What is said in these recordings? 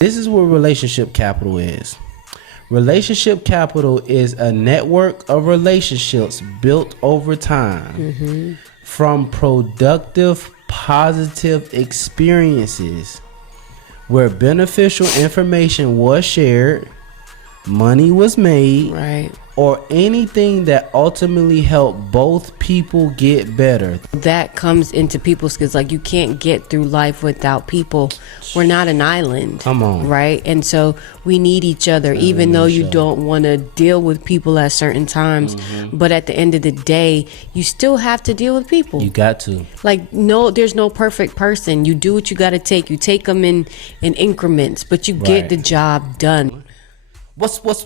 This is what relationship capital is. Relationship capital is a network of relationships built over time from productive, positive experiences where beneficial information was shared, money was made, Right. or anything that ultimately helped both people get better. That comes into people skills. Like, you can't get through life without people. We're not an island. Come on. Right? And so we need each other, even though you don't want to deal with people at certain times. But at the end of the day, you still have to deal with people. You got to. Like, no, there's no perfect person. You do what you got to take. You take them in increments, but you get the job done. What's going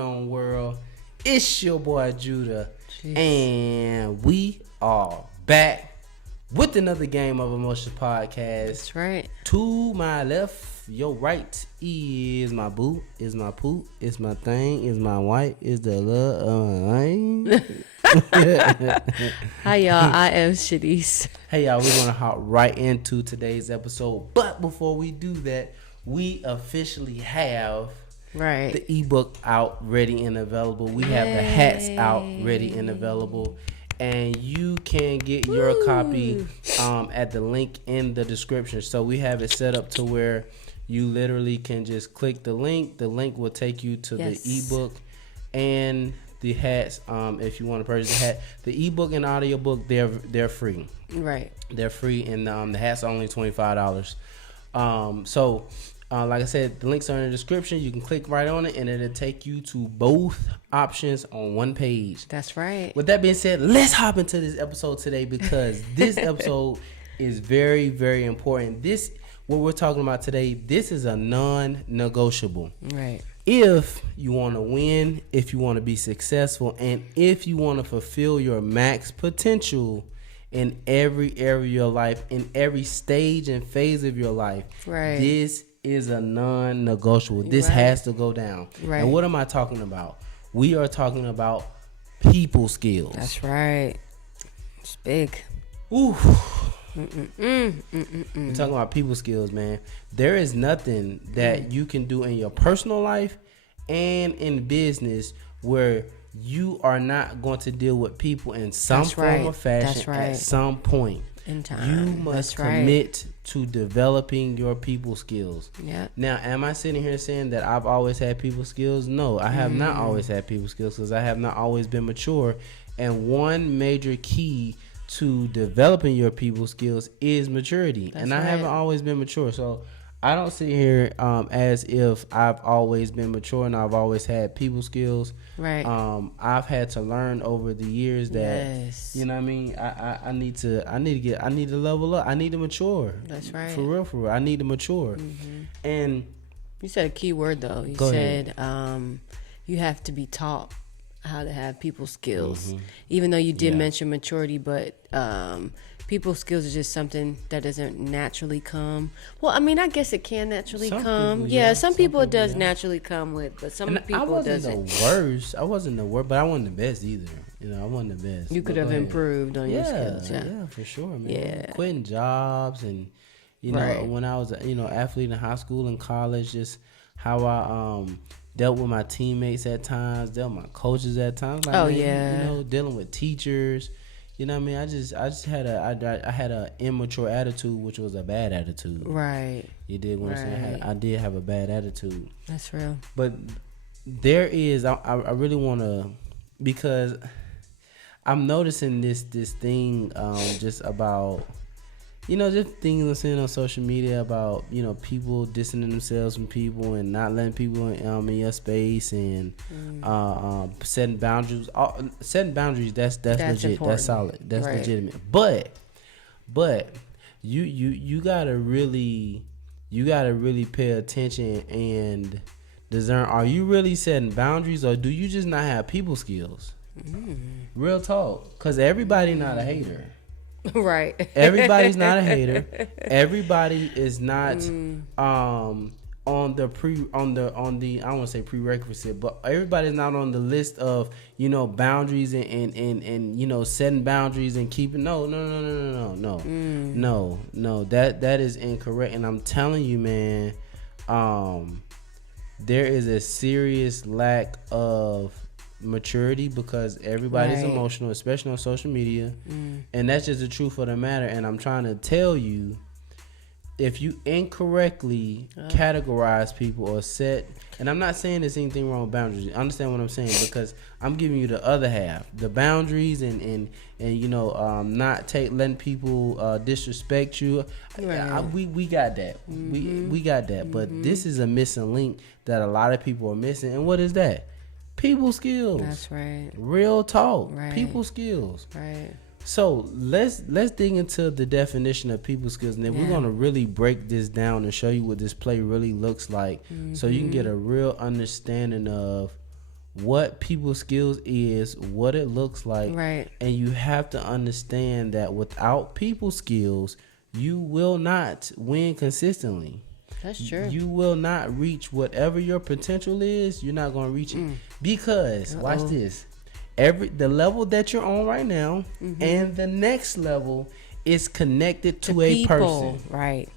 on, world? It's your boy Judah, and we are back with another Game of Emotion podcast. That's right. To my left, your right is my boo, is my poop, is my thing, is my wife, is the love of my life. Hi, y'all. I am Shanice. Hey, y'all. We're gonna hop right into today's episode, but before we do that, we officially have the ebook out, ready and available. We have the hats out, ready and available. And you can get your copy at the link in the description. So we have it set up to where you literally can just click the link. The link will take you to the ebook and the hats. If you want to purchase the hat, the ebook and audiobook, they're free. Right. They're free, and the hats are only $25. Like I said, the links are in the description. You can click right on it, and it'll take you to both options on one page. That's right. With that being said, let's hop into this episode today, because this episode is very, very important. What we're talking about today, this is a non-negotiable. Right. If you want to win, if you want to be successful, and if you want to fulfill your max potential in every area of your life, in every stage and phase of your life, this is a non-negotiable. This has to go down. Right. And what am I talking about? We are talking about people skills. That's right. It's big. Ooh. We're talking about people skills, man. There is nothing that you can do in your personal life and in business where you are not going to deal with people in some form or fashion at some point in time. You must commit to developing your people skills. Yeah. Now, am I sitting here saying that I've always had people skills? No, I have not always had people skills, because I have not always been mature. And one major key to developing your people skills is maturity. I haven't always been mature. So I don't sit here as if I've always been mature and I've always had people skills. Right. I've had to learn over the years that you know what I mean. I need to level up. I need to mature. That's right. For real. I need to mature. And you said a key word though. You said you have to be taught how to have people skills. Even though you did mention maturity, but people skills is just something that doesn't naturally come. Well, I mean, I guess it can naturally come. People, some people it does naturally come with, but some people I wasn't doesn't. The worst. I wasn't the worst, but I wasn't the best either. You know, I wasn't the best. You could have improved on your skills. Yeah, for sure, man. Yeah. Quitting jobs and when I was athlete in high school and college, just how I dealt with my teammates at times, dealt with my coaches at times. Like, dealing with teachers. You know what I mean? I just had a immature attitude, which was a bad attitude. Right. You did what I'm saying? I did have a bad attitude. That's real. But there is, I really want to, because I'm noticing this thing just about, just things I'm seeing on social media about, people distancing themselves from people and not letting people in your space and setting boundaries. Setting boundaries, that's legit. Important. That's solid. That's legitimate. But you gotta really pay attention and discern. Are you really setting boundaries, or do you just not have people skills? Real talk, because everybody not a hater. Right. Everybody's not a hater. Everybody is not on the I don't want to say prerequisite, but everybody's not on the list of boundaries and setting boundaries and keeping no. That is incorrect, and I'm telling you, man, there is a serious lack of maturity because everybody's emotional, especially on social media, and that's just the truth of the matter. And I'm trying to tell you, if you incorrectly categorize people or set, and I'm not saying there's anything wrong with boundaries, understand what I'm saying, because I'm giving you the other half, the boundaries and not letting people disrespect you. We got that. We got that. But this is a missing link that a lot of people are missing. And what is that? People skills. That's right. Real talk. Right. People skills. Right. So let's dig into the definition of people skills, and then we're gonna really break this down and show you what this play really looks like, so you can get a real understanding of what people skills is, what it looks like, right? And you have to understand that without people skills, you will not win consistently. That's true. You will not reach whatever your potential is. You're not gonna reach it because watch this. The level that you're on right now and the next level is connected to a person, right?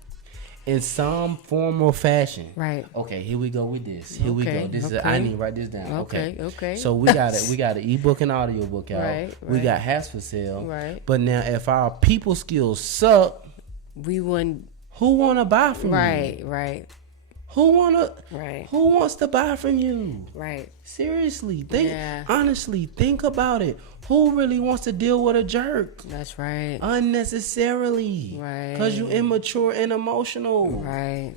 In some form or fashion, right? Okay, here we go with this. Here we go. This is I need to write this down. Okay. So we got it. We got an ebook and audio book out. Right. We got hats for sale. Right. But now, if our people skills suck, we wouldn't. Who wanna buy from you? Right. Who wants to buy from you? Right. Seriously, honestly, think about it. Who really wants to deal with a jerk? That's right. Unnecessarily. Right. Because you immature and emotional. Right.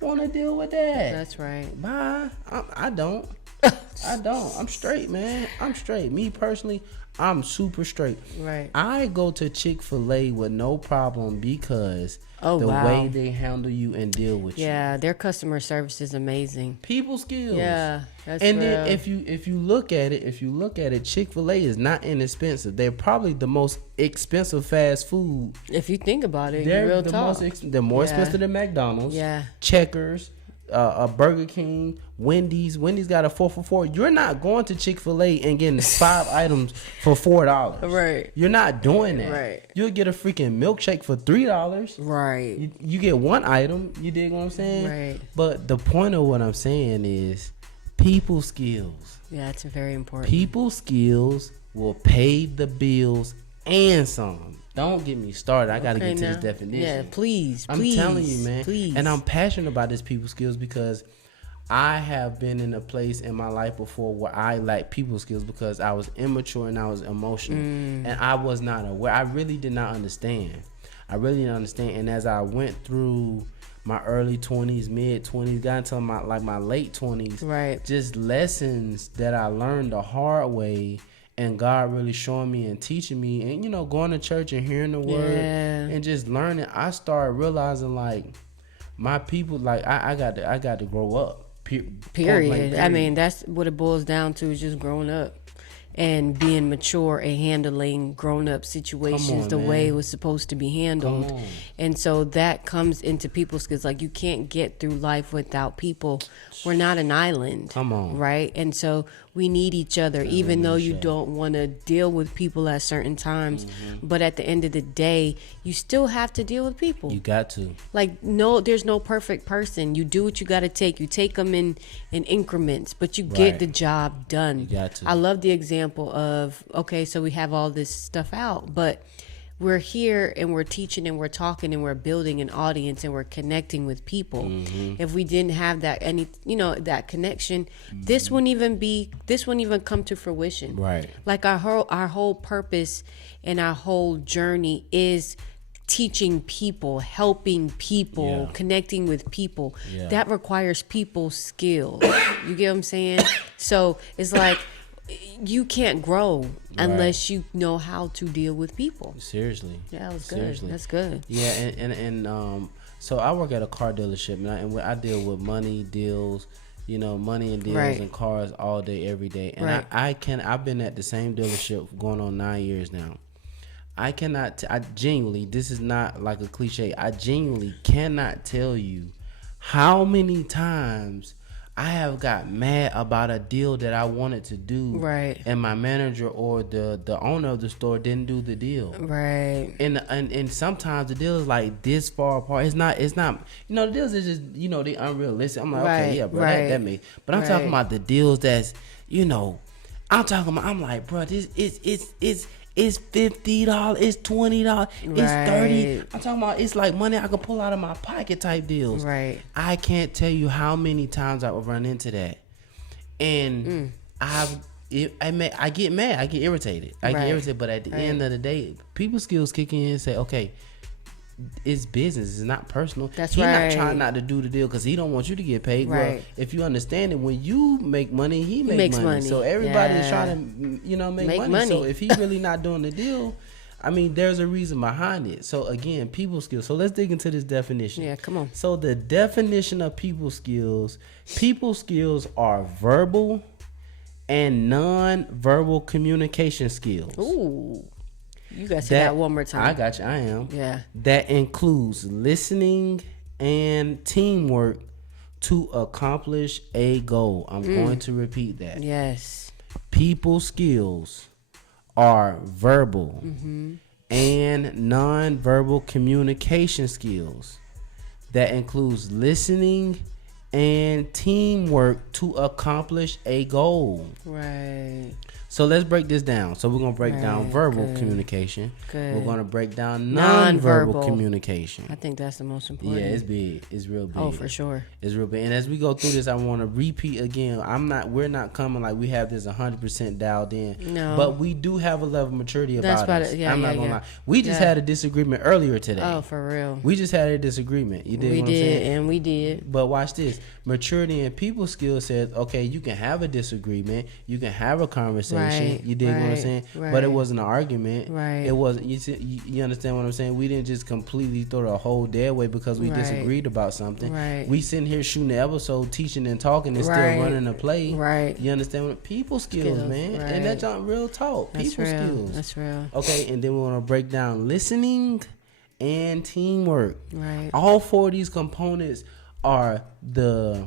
Want to deal with that? That's right. Bye. I don't. I don't. I'm straight, man. I'm straight. Me personally, I'm super straight. Right. I go to Chick-fil-A with no problem because the way they handle you and deal with you. Yeah, their customer service is amazing. People skills. Yeah, that's and real. then if you look at it, Chick-fil-A is not inexpensive. They're probably the most expensive fast food. If you think about it, they're real the talk. They're more expensive than McDonald's. Yeah. Checkers. A Burger King, Wendy's got a 4 for $4. You're not going to Chick-fil-A and getting 5 items for $4. Right. You're not doing that. Right. You'll get a freaking milkshake for $3. Right. You get one item. You dig what I'm saying? Right. But the point of what I'm saying is people skills. Yeah, it's very important. People skills will pay the bills and some. Don't get me started. I got to get to this definition. Yeah, please. I'm telling you, man. Please. And I'm passionate about this people skills because I have been in a place in my life before where I lacked people skills because I was immature and I was emotional. And I was not aware. I really did not understand. And as I went through my early 20s, mid 20s, got into my late 20s, right? Just lessons that I learned the hard way. And God really showing me and teaching me and, going to church and hearing the word and just learning, I started realizing my people, I got to grow up. Period. I mean, that's what it boils down to is just growing up and being mature and handling grown-up situations the way it was supposed to be handled. And so that comes into people skills. You can't get through life without people. We're not an island. Come on. Right? And so we need each other, even though you don't want to deal with people at certain times. But at the end of the day, you still have to deal with people. You got to. There's no perfect person. You do what you got to take. You take them in increments, but you get the job done. You got to. I love the example of, so we have all this stuff out, but we're here and we're teaching and we're talking and we're building an audience and we're connecting with people. If we didn't have that that connection, this wouldn't even come to fruition. Right. Our whole purpose and our whole journey is teaching people, helping people, connecting with people. That requires people skills. You get what I'm saying? So it's you can't grow unless you know how to deal with people. Seriously. Yeah, that was good. Seriously. That's good. Yeah, and so I work at a car dealership, and I deal with money deals, money and deals and cars all day, every day. And I've been at the same dealership going on 9 years now. I genuinely, this is not like a cliche, I genuinely cannot tell you how many times I have got mad about a deal that I wanted to do, right? And my manager or the owner of the store didn't do the deal, right? And sometimes the deal is like this far apart. It's not. The deals is just they unrealistic. I'm like, okay, yeah, bro, that may. But I'm talking about the deals that's I'm talking about. I'm like, bro, this it's $50, it's $20, it's $30. I'm talking about it's like money I can pull out of my pocket type deals. Right. I can't tell you how many times I would run into that, and I get mad, I get irritated, But at the end of the day, people skills kick in and say, okay, it's business, it's not personal. He's not trying not to do the deal because he don't want you to get paid. Right. Well, if you understand it, when you make money, he makes money. So everybody is trying to make money. So if he's really not doing the deal, I mean, there's a reason behind it. So again, people skills. So let's dig into this definition. Yeah, come on. So the definition of people skills are verbal and non-verbal communication skills. Ooh. You got to say that one more time. I got you. I am. Yeah. That includes listening and teamwork to accomplish a goal. I'm going to repeat that. Yes. People skills are verbal and non-verbal communication skills. That includes listening and teamwork to accomplish a goal. Right. So let's break this down. So we're going to break down verbal communication. Good. We're going to break down non-verbal communication. I think that's the most important. Yeah, it's big. It's real big. Oh, for sure. It's real big. And as we go through this, I want to repeat again. We're not coming like we have this 100% dialed in. No. But we do have a level of maturity about us. I'm not going to lie. We just had a disagreement earlier today. Oh, for real. We just had a disagreement. You did what I'm saying? And we did. But watch this. Maturity and people skills says, okay, you can have a disagreement. You can have a conversation. You dig what I'm saying? Right. But it wasn't an argument. Right. It wasn't. You understand what I'm saying? We didn't just completely throw the whole day away because we disagreed about something. Right. We sitting here shooting the episode, teaching and talking, and still running the play. Right. You understand what people skills, man? And that's real talk. That's people real. skills. That's real. Okay, and then we want to break down listening and teamwork. Right. All four of these components are the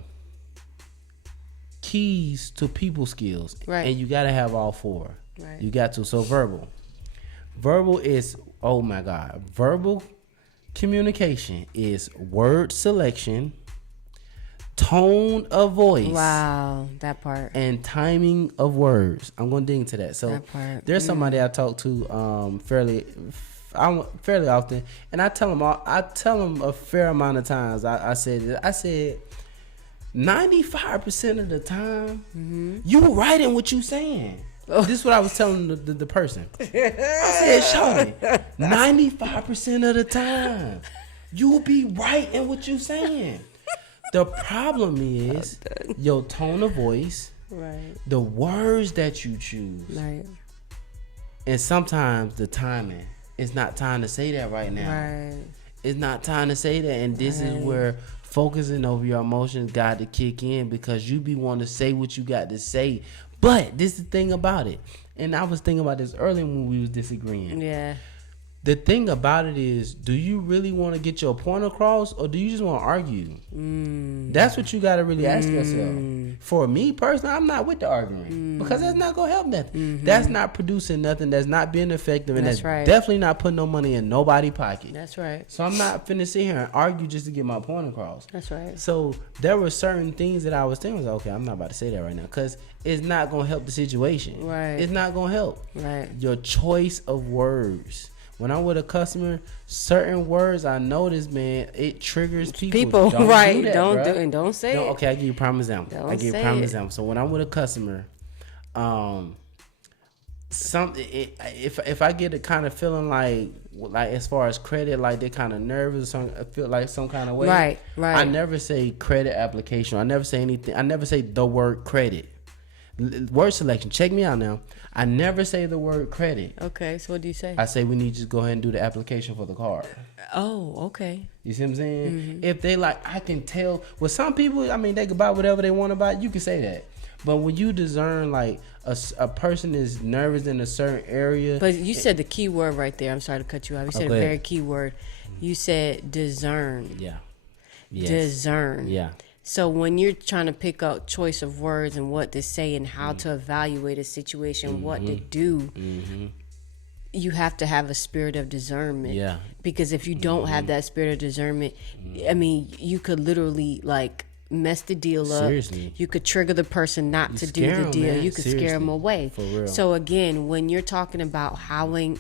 keys to people skills. Right. And you got to have all four. Right. You got to. So verbal is, oh my God, verbal communication is word selection, tone of voice. Wow, that part. And timing of words. I'm going to dig into that. So that part. There's somebody I talk to fairly often, and I tell them a fair amount of times. I said 95% of the time, you right in what you saying. This is what I was telling the person. I said, Shorty, 95% of the time, you be right in what you saying. The problem is your tone of voice, right? The words that you choose, right? And sometimes the timing. It's not time to say that right now. Right. It's not time to say that, and this is where focusing over your emotions got to kick in because you be wanting to say what you got to say. But this is the thing about it, and I was thinking about this earlier when we was disagreeing. Yeah. The thing about it is, do you really want to get your point across, or do you just want to argue? That's what you got to really ask yourself. For me personally, I'm not with the arguing because that's not gonna help nothing. That's not producing nothing. That's not being effective, and that's definitely not putting no money in nobody's pocket. That's right. So I'm not finna sit here and argue just to get my point across. That's right. So there were certain things that I was thinking, okay, I'm not about to say that right now because it's not gonna help the situation. Right. It's not gonna help. Right. Your choice of words. When I'm with a customer, certain words I notice, man, it triggers people. Don't right? Do that, don't do it. Don't say it. Okay, I give you a prime example. So when I'm with a customer, if I get a kind of feeling like as far as credit, like they're kind of nervous, I feel like some kind of way. Right. I never say credit application. I never say anything. I never say the word credit. Word selection. Check me out now. I never say the word credit. Okay, so what do you say? I say we need to just go ahead and do the application for the card. Oh, okay. You see what I'm saying? If they I can tell. With some people, I mean, they can buy whatever they want to buy. You can say that. But when you discern a person is nervous in a certain area. But you said the key word right there. I'm sorry to cut you off. You said a very key word. You said discern. Yeah. discern. Yeah. So when you're trying to pick out choice of words and what to say and how to evaluate a situation, what to do, you have to have a spirit of discernment. Yeah. Because if you don't have that spirit of discernment, I mean, you could literally like mess the deal up. Seriously. You could trigger the person not to do the deal. Man. You could scare them away. For real. So again, when you're talking about having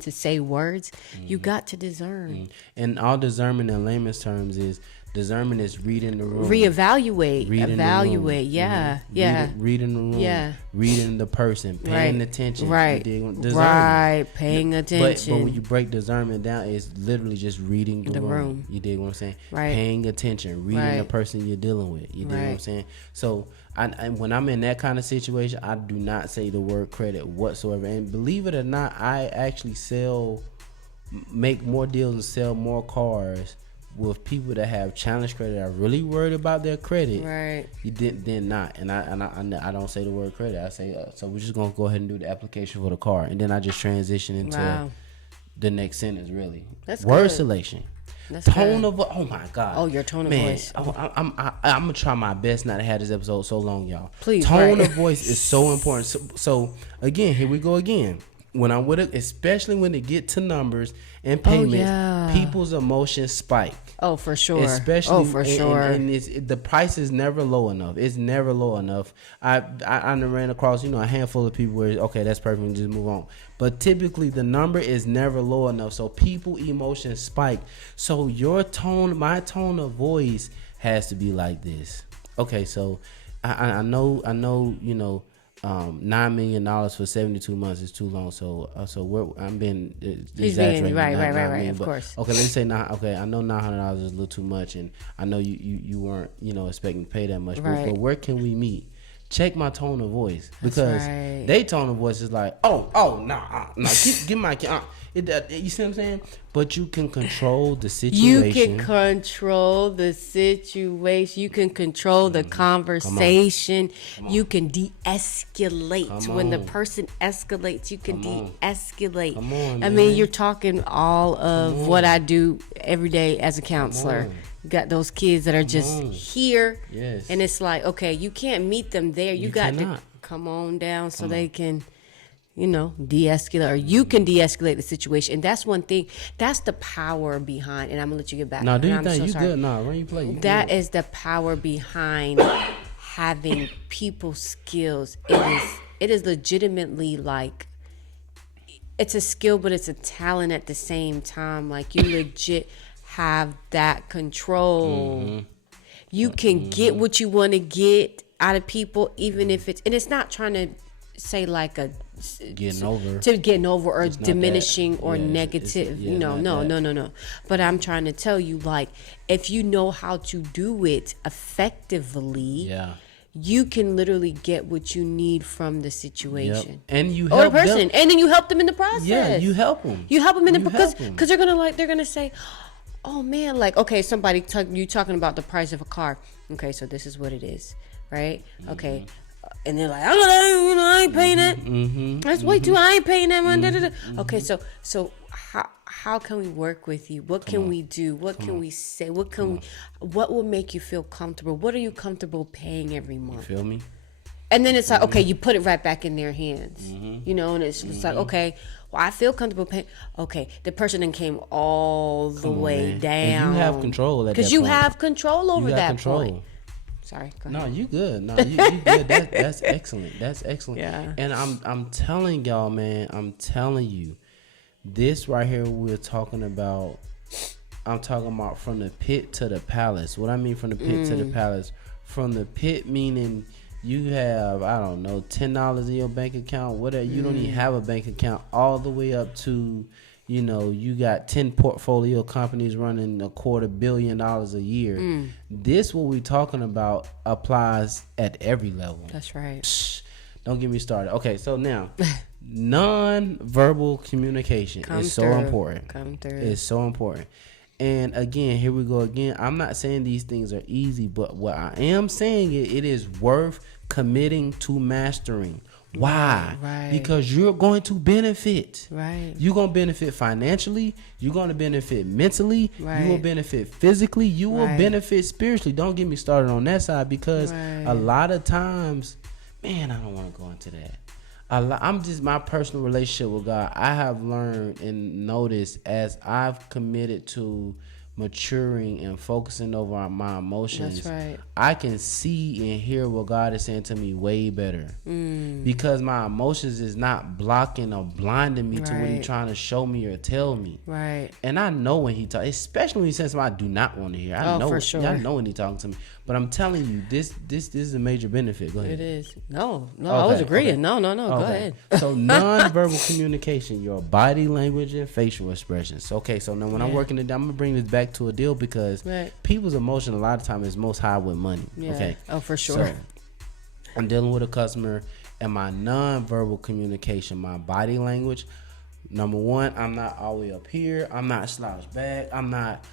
to say words, you got to discern. And all discernment in layman's terms is discernment is reading the room, Reevaluate, evaluate, yeah, reading the room, reading the person, paying attention, paying attention. But when you break discernment down, it's literally just reading the room. You dig what I'm saying? Right. Paying attention, reading the person you're dealing with. You dig what I'm saying? So, and when I'm in that kind of situation, I do not say the word credit whatsoever. And believe it or not, I actually make more deals and sell more cars with people that have challenge credit, are really worried about their credit. Right. You did not, and I don't say the word credit. I say so. We're just gonna go ahead and do the application for the car, and then I just transition into the next sentence. Really, that's word good. selection, that's tone good. of voice. Oh my God. Oh, your tone of voice. I'm gonna try my best not to have this episode so long, y'all. Please. Tone of voice is so important. So again, here we go again. When I'm with it, especially when it get to numbers and payments, people's emotions spike. Oh, for sure. Especially, sure. And the price is never low enough. It's never low enough. I ran across a handful of people where okay, that's perfect, and just move on. But typically, the number is never low enough, so people emotions spike. So my tone of voice has to be like this. Okay, so I know $9 million for 72 months is too long. So I'm being exaggerating. Right. Of course. Okay, let's say I know $900 is a little too much, and I know you weren't expecting to pay that much. Right. But where can we meet? Check my tone of voice, because right. they tone of voice is like no, give my you see what I'm saying? But you can control the situation. You can control the situation. You can control the conversation. You can de-escalate. When the person escalates, you can de-escalate. Come on, I mean, you're talking all of what I do every day as a counselor. You got those kids that are just here. Yes. And it's like, okay, you can't meet them there. You got cannot. to come on down so they can de-escalate, or you can de-escalate the situation. And that's one thing. That's the power behind, and I'm going to let you get back. No, do you think you good? No, when you play. That is the power behind having people skills. It is legitimately like, it's a skill, but it's a talent at the same time. Like, you legit have that control. You can get what you want to get out of people, even if it's not trying to say like a getting over or it's diminishing or negative. No. But I'm trying to tell you, like, if you know how to do it effectively, you can literally get what you need from the situation. And you help or the person, and then you help them in the process. Yeah, you help them. You help them in because they're gonna say, oh man, like, okay, somebody you talking about the price of a car. Okay, so this is what it is, right? Okay. And they're like, I ain't paying that. That's way too. I ain't paying that money. Okay, so how can we work with you? What can we do? What can we say? What will make you feel comfortable? What are you comfortable paying every month? You feel me? And then it's like, okay, you put it right back in their hands, and it's like, okay, well, I feel comfortable paying. Okay, the person then came all the way down. And you have control at that point. Because you have control over that point. Sorry, go ahead. No, you good. No, you good. That's excellent. That's excellent. Yeah. And I'm telling y'all, man, I'm telling you, this right here we're talking about, I'm talking about from the pit to the palace. What I mean from the pit to the palace, from the pit meaning you have, I don't know, $10 in your bank account, whatever. You don't even have a bank account, all the way up to, you got 10 portfolio companies running $250 million a year. This, what we're talking about, applies at every level. That's right. Don't get me started. Okay, so now, non-verbal communication is so important. Come through. It's so important. And again, here we go again. I'm not saying these things are easy, but what I am saying it is worth committing to mastering. Why? Right. Because you're going to benefit. Right. You're going to benefit financially. You're going to benefit mentally. Right. You will benefit physically. You will Right. benefit spiritually. Don't get me started on that side, because a lot of times, man, I don't want to go into that. I'm just, my personal relationship with God, I have learned and noticed as I've committed to maturing and focusing over my emotions. That's right. I can see and hear what God is saying to me way better, because my emotions is not blocking or blinding me to what He's trying to show me or tell me. Right. And I know when He talks, especially when He says something I do not want to hear. I know, for sure. I know when He's talking to me. But I'm telling you, this is a major benefit. Go ahead. It is. No, I was agreeing. Okay. No. Go ahead. So nonverbal communication, your body language and facial expressions. Okay, so now when I'm working it down, I'm gonna bring this back to a deal, because people's emotion a lot of times is most high with money. Yeah. Okay. Oh, for sure. So I'm dealing with a customer, and my nonverbal communication, my body language. Number one, I'm not all the way up here. I'm not slouched back. I'm not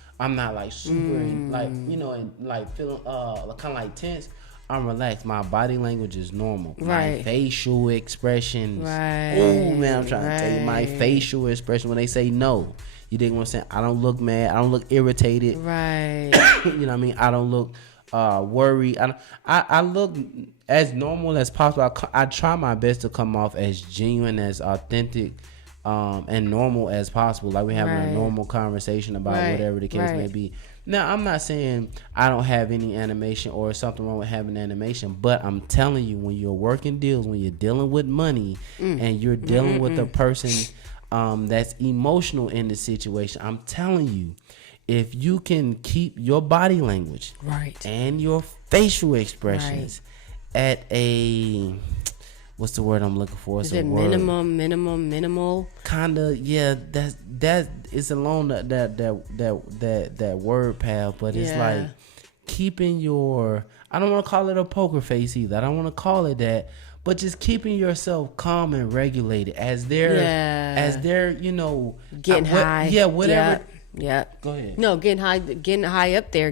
like super like, you know, and like feeling kind of like tense. I'm relaxed. My body language is normal. My facial expressions. Oh man, I'm trying to tell you, my facial expression when they say no. You dig what I'm saying? I don't look mad. I don't look irritated. Right. You know what I mean? I don't look worried. I look as normal as possible. I try my best to come off as genuine, as authentic, and normal as possible. Like we're having a normal conversation about whatever the case may be. Now, I'm not saying I don't have any animation or something wrong with having animation, but I'm telling you, when you're working deals, when you're dealing with money and you're dealing with a person that's emotional in the situation, I'm telling you, if you can keep your body language and your facial expressions at a, what's the word I'm looking for? Is it minimal? Kinda, yeah. That it's along that word path, but it's like keeping your. I don't want to call it a poker face either. I don't want to call it that, but just keeping yourself calm and regulated as they're you know, getting high. Yeah, whatever. Yeah. Go ahead. No, getting high up there,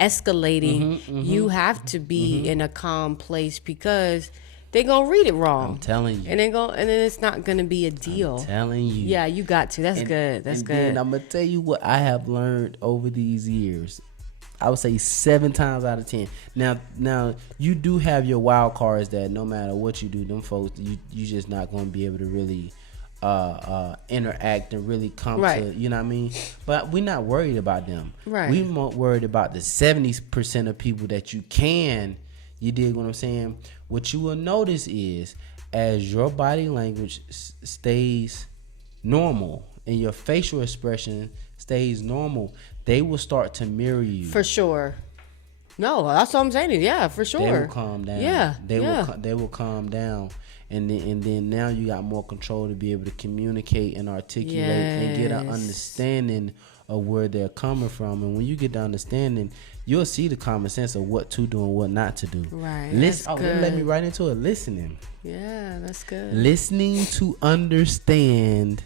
escalating. You have to be in a calm place, because they're gonna read it wrong. I'm telling you. And then it's not gonna be a deal. I'm telling you. Yeah, you got to. That's good. That's good. And I'm gonna tell you what I have learned over these years. I would say 7 times out of 10. Now you do have your wild cards that no matter what you do, them folks, you just not gonna be able to really interact and really come to, you know what I mean? But we're not worried about them. Right. We're more worried about the 70% of people that you can. You dig what I'm saying? What you will notice is, as your body language stays normal and your facial expression stays normal, they will start to mirror you. For sure. No, that's what I'm saying. Yeah, for sure. They will calm down. Yeah. They will calm down. And then now you got more control to be able to communicate and articulate and get an understanding of where they're coming from. And when you get the understanding, you'll see the common sense of what to do and what not to do. Right. Let me right into it. Listening. Yeah, that's good. Listening to understand,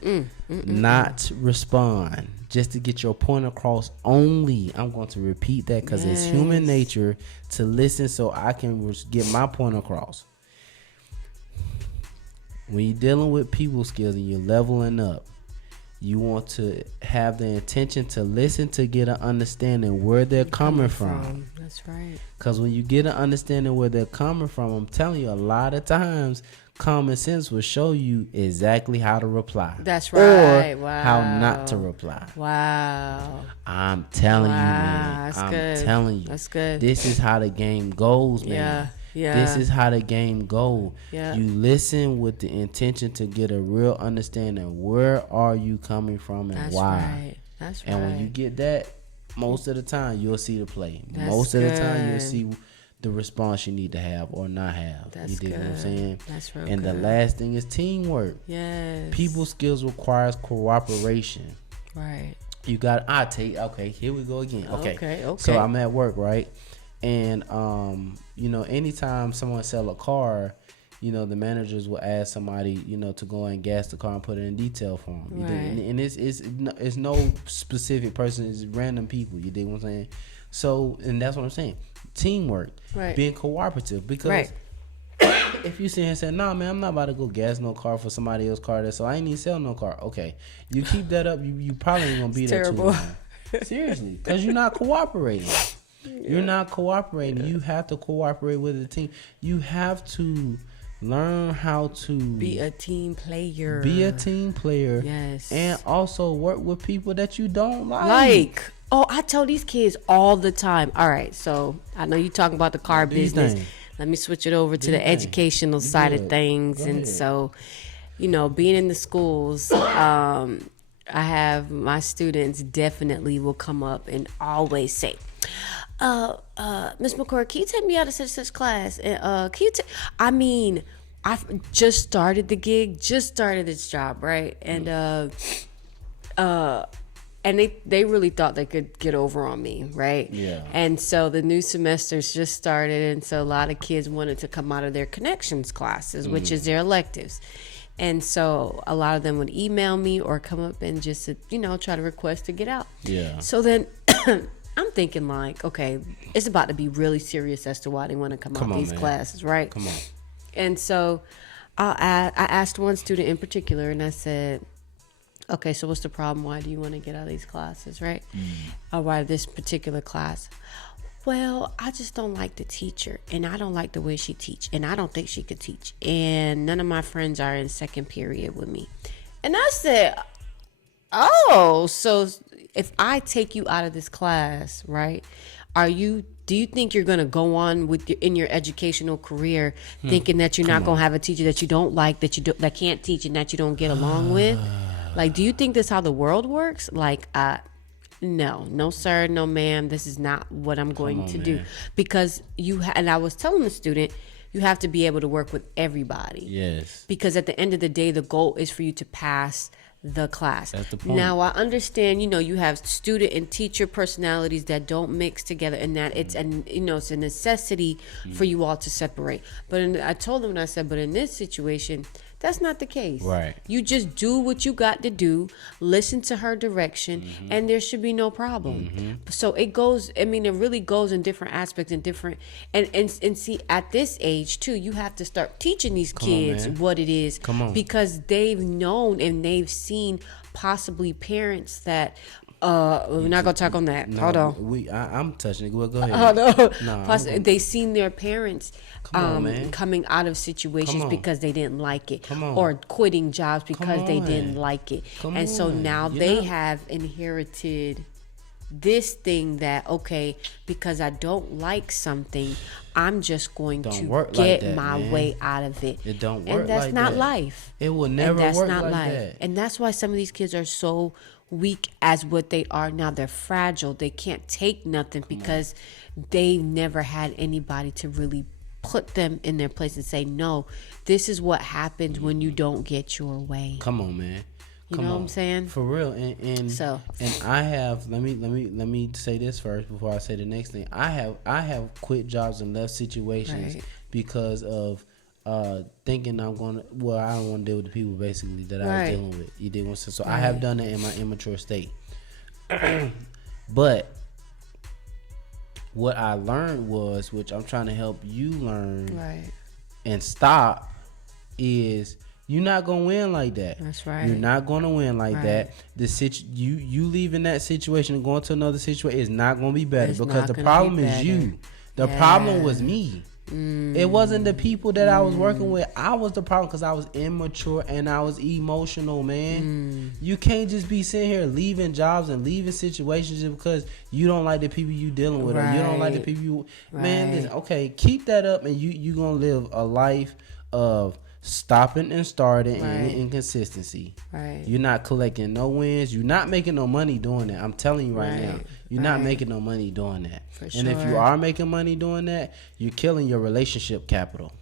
not respond. Just to get your point across only. I'm going to repeat that because it's human nature to listen so I can get my point across. When you're dealing with people skills and you're leveling up, you want to have the intention to listen to get an understanding where they're coming from. That's right. Because when you get an understanding where they're coming from, I'm telling you, a lot of times common sense will show you exactly how to reply. That's right. Or how not to reply. Wow. I'm telling you, man. That's good. Telling you. That's good. This is how the game goes, man. Yeah. This is how the game goes. Yeah. You listen with the intention to get a real understanding. Where are you coming from and why? Right. That's right. And when you get that, most of the time you'll see the play. Most of the time you'll see the response you need to have or not have. That's you dig good. what I'm saying? That's real And good. the last thing is teamwork. Yes. People skills requires cooperation. Right. You got, okay, here we go again. Okay. Okay. So I'm at work, right? And, you know, anytime someone sell a car, you know, the managers will ask somebody, you know, to go and gas the car and put it in detail for them. Right. And it's no specific person. It's random people. You dig what I'm saying? So, and that's what I'm saying. Teamwork. Right. Being cooperative. Because if you sit here and say, "Nah, man, I'm not about to go gas no car for somebody else's car, so I ain't even sell no car." Okay, you keep that up, you probably ain't gonna be there too long. Seriously, because you're not cooperating. You're not cooperating. You have to cooperate with the team. You have to learn how to be a team player. Yes. And also work with people that you don't like. Oh, I tell these kids all the time. All right, so I know you're talking about the car business. Let me switch it over to the educational side of things. And so, being in the schools, I have my students definitely will come up and always say, Miss McCord, can you take me out of such class? And I've just started the gig, just started this job, right? And they really thought they could get over on me, right? Yeah. And so the new semesters just started, and so a lot of kids wanted to come out of their connections classes, which is their electives. And so a lot of them would email me or come up and just, try to request to get out. Yeah. So then I'm thinking like, okay, it's about to be really serious as to why they want to come out these classes, right? Come on. And so I asked one student in particular, and I said, okay, so what's the problem? Why do you want to get out of these classes, right? Or why this particular class? Well, I just don't like the teacher, and I don't like the way she teach, and I don't think she could teach, and none of my friends are in second period with me. And I said, oh, so if I take you out of this class, right, do you think you're going to go on in your educational career thinking that you're not going to have a teacher that you don't like, that can't teach, and that you don't get along with? Like, do you think that's how the world works? Like, no, sir, no, ma'am. This is not what I'm going to do. Because and I was telling the student, you have to be able to work with everybody. Yes. Because at the end of the day, the goal is for you to pass the class. That's the point. Now, I understand, you have student and teacher personalities that don't mix together, and that it's a necessity for you all to separate. But I told them, and I said, but in this situation, that's not the case. Right. You just do what you got to do, listen to her direction, and there should be no problem. So it goes, it really goes in different aspects and different, and see, at this age too, you have to start teaching these kids what it is. Come on. Because they've known and they've seen possibly parents that, we're not gonna talk on that. No, hold on. I'm touching it. Well, go ahead. Oh No, they seen their parents man. coming out of situations because they didn't like it, on. or quitting jobs because they didn't like it. Come and so on. now they have inherited this thing that, okay, because I don't like something, I'm just going to get my way out of it. It don't work. And that's like not that. life. It will never and that's work not like life. that. And that's why some of these kids are so weak as what they are now. They're fragile. They can't take nothing because they've never had anybody to really put them in their place and say, no, this is what happens when you don't get your way. Come on, man. You know what I'm saying? For real. And I have, let me say this first before I say the next thing. I have quit jobs and left situations because of thinking I don't want to deal with the people basically that I was dealing with. You did one, so I have done that in my immature state. But what I learned was, which I'm trying to help you learn and stop, is you're not gonna win like that. That's right. You're not gonna win like that. You leaving that situation and going to another situation is not gonna be better, because the problem is you. The problem was me. It wasn't the people that I was working with. I was the problem because I was immature and I was emotional, man. You can't just be sitting here leaving jobs and leaving situations just because you don't like the people you dealing with, or you don't like the people you man. Listen, okay, keep that up, and you gonna live a life of stopping and starting and inconsistency. You're not collecting no wins. You're not making no money doing that. I'm telling you right now. You're not making no money doing that. And if you are making money doing that, you're killing your relationship capital.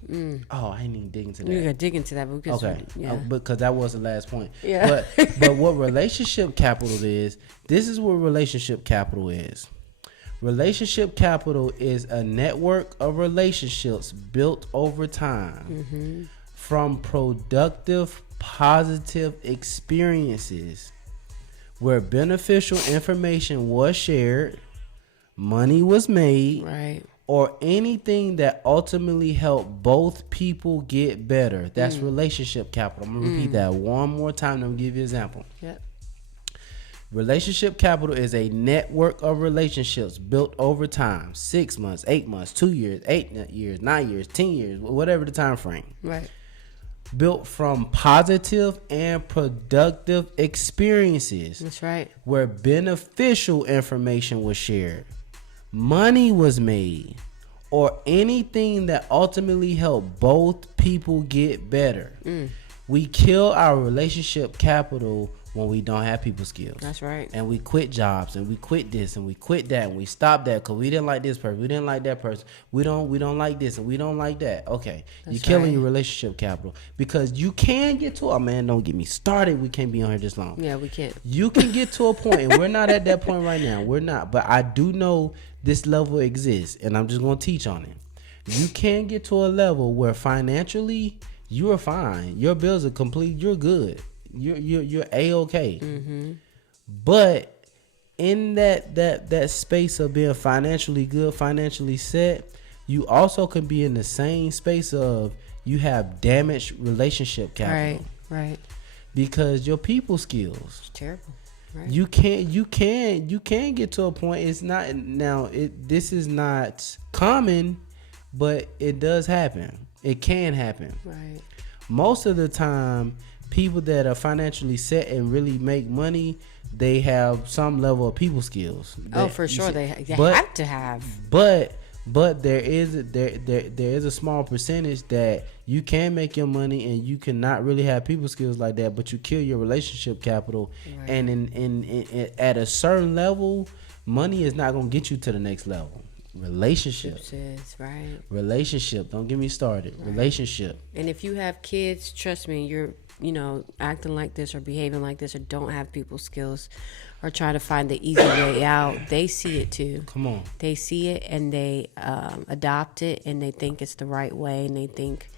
Oh, I ain't even dig into that. We gotta dig into that. Because that was the last point. But what relationship capital is, this is what relationship capital is. Relationship capital is a network of relationships built over time from productive, positive experiences where beneficial information was shared, money was made, or anything that ultimately help both people get better. That's relationship capital. I'm going to repeat that one more time. I'm going to give you an example. Yep. Relationship capital is a network of relationships built over time. 6 months, 8 months, 2 years, 8 years, 9 years, 10 years, whatever the time frame. Right. Built from positive and productive experiences. That's right. Where beneficial information was shared, money was made, or anything that ultimately helped both people get better. We kill our relationship capital when we don't have people skills. That's right. And we quit jobs, and we quit this, and we quit that, and we stop that because we didn't like this person, we didn't like that person, we don't like this, and we don't like that. Okay, you're killing your relationship capital, because you can get to don't get me started. We can't be on here this long. Yeah, we can't. You can get to a point, and we're not at that point right now. We're not, but I do know this level exists, and I'm just gonna teach on it. You can get to a level where financially you are fine. Your bills are complete. You're good. You're A-okay. But in that space of being financially good, financially set, you also can be in the same space of you have damaged relationship capital. Right. Because your people skills. It's terrible. Right. You can get to a point. It's not now. This is not common, but it does happen. It can happen. Right. Most of the time, people that are financially set and really make money, they have some level of people skills. For sure, they have to have. But there is a small percentage that you can make your money and you cannot really have people skills like that, but you kill your relationship capital. Right. And in at a certain level, money is not gonna get you to the next level. Relationship. Right. Relationship. Don't get me started. Right. Relationship. And if you have kids, trust me, you're acting like this or behaving like this or don't have people skills or try to find the easy way out. They see it too. Come on. They see it and they adopt it and they think it's the right way and they think,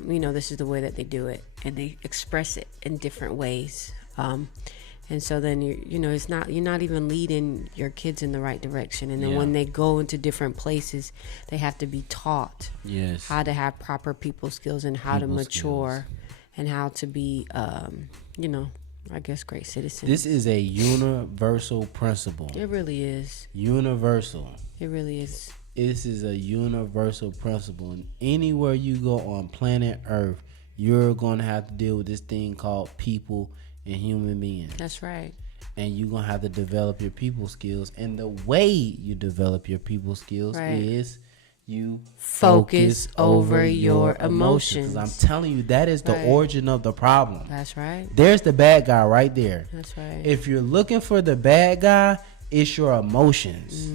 this is the way that they do it and they express it in different ways. And so then you're not even leading your kids in the right direction. And then when they go into different places, they have to be taught how to have proper people skills and how to mature and how to be, I guess great citizens. This is a universal principle. It really is. Universal. It really is. This is a universal principle. And anywhere you go on planet Earth, you're going to have to deal with this thing called people and human beings. That's right. And you're going to have to develop your people skills. And the way you develop your people skills is you focus over your emotions. 'Cause I'm telling you, that is the origin of the problem. That's right. There's the bad guy right there. That's right. If you're looking for the bad guy, it's your emotions.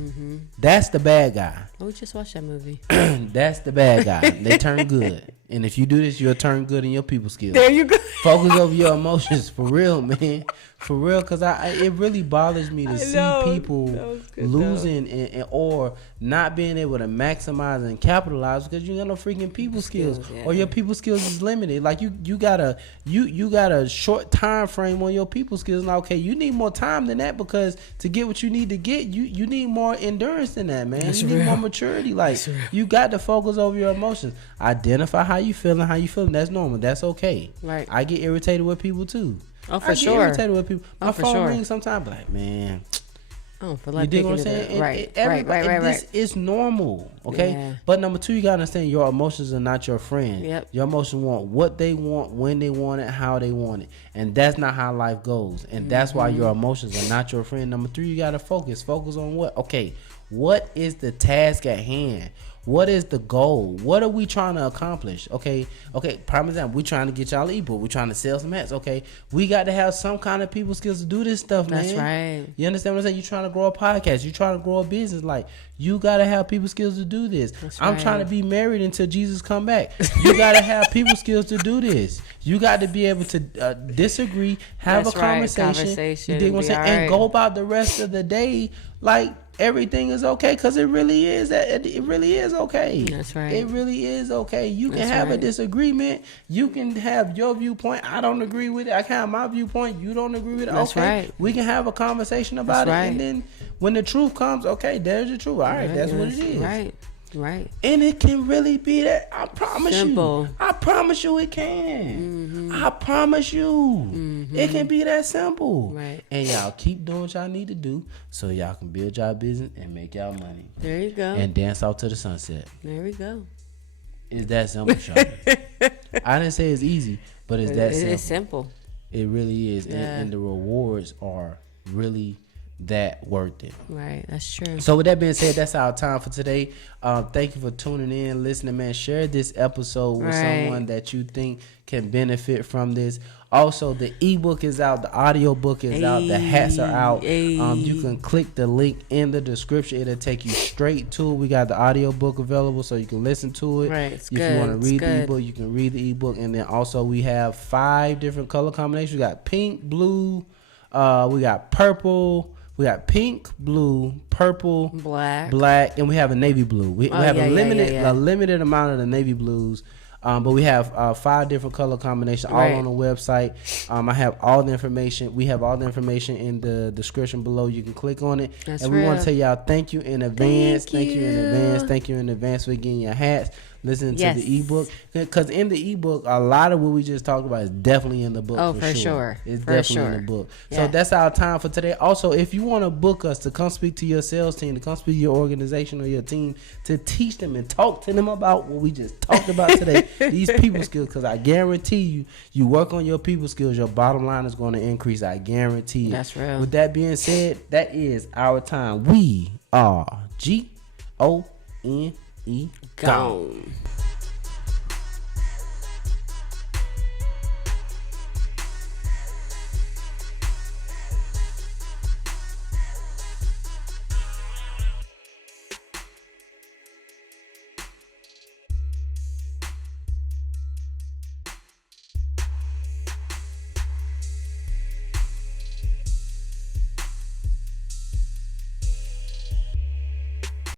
That's the bad guy. Oh, we just watched that movie. That's the bad guy. They turn good. And if you do this, you'll turn good in your people skills. There you go. Focus over your emotions. For real, man. For real. Because it really bothers me to see people losing and or not being able to maximize and capitalize because you got no freaking people skills. Or your people skills is limited. Like you got a short time frame on your people skills. Now, okay, you need more time than that because to get what you need to get, you need more endurance than that, man. That's you need more maturity. Like you got to focus over your emotions. Identify how you feeling. That's normal. That's okay. Right. I get irritated with people too. Oh, for I sure. get irritated with people. My phone sure. rings sometimes. Like, man. Oh, for like you dig what I'm saying? Right. This is normal. Okay. Yeah. But number two, you gotta understand your emotions are not your friend. Yep. Your emotions want what they want, when they want it, how they want it, and that's not how life goes. And that's why your emotions are not your friend. Number three, you gotta focus. Focus on what? Okay. What is the task at hand? What is the goal? What are we trying to accomplish? Okay. Prime example, we trying to get y'all ebook. We trying to sell some hats. Okay. We got to have some kind of people skills to do this stuff, man. That's right. You understand what I'm saying? You trying to grow a podcast. You trying to grow a business. Like, you got to have people skills to do this. I'm trying to be married until Jesus come back. You got to have people skills to do this. You got to be able to disagree, have a conversation. You dig what I'm saying? And go about the rest of the day like everything is okay, because it really is okay. That's right. It really is okay. You can have a disagreement. You can have your viewpoint. I don't agree with it. I can have my viewpoint. You don't agree with it. That's okay. Right. We can have a conversation about it. And then when the truth comes, okay, there's the truth. All right, that's what it is. Right. And it can really be that. I promise Simple. you. I promise you it can. I promise you. It can be that simple. Right. And y'all keep doing what y'all need to do so y'all can build y'all business and make y'all money. There you go. And dance off to the sunset. There we go. It's that simple, Charlie. I didn't say it's easy, but it's that simple. It's simple. It really is. Yeah. And the rewards are really that worth it. Right, that's true. So with that being said, that's our time for today. Thank you for tuning in, listening, man. Share this episode with someone that you think can benefit from this. Also, the ebook is out, the audio book is out, the hats are out. You can click the link in the description. It'll take you straight to it. We got the audio book available so you can listen to it. Right, it's if good. You want to read the ebook, you can read the ebook. And then also we have 5 different color combinations. We got pink, blue, we got purple. We got pink, blue, purple, black, and we have a navy blue. We have a limited amount of the navy blues, but we have 5 different color combinations all on the website. I have all the information. We have all the information in the description below. You can click on it. That's and we want to tell y'all thank you in advance. Thank you in advance for getting your hats. Listening to the ebook, because in the ebook, a lot of what we just talked about is definitely in the book. For sure. It's definitely in the book. Yeah. So that's our time for today. Also, if you want to book us to come speak to your sales team, to come speak to your organization or your team, to teach them and talk to them about what we just talked about today, these people skills, because I guarantee you work on your people skills, your bottom line is going to increase. I guarantee you. That's real. With that being said, that is our time. We are GONE. Gone.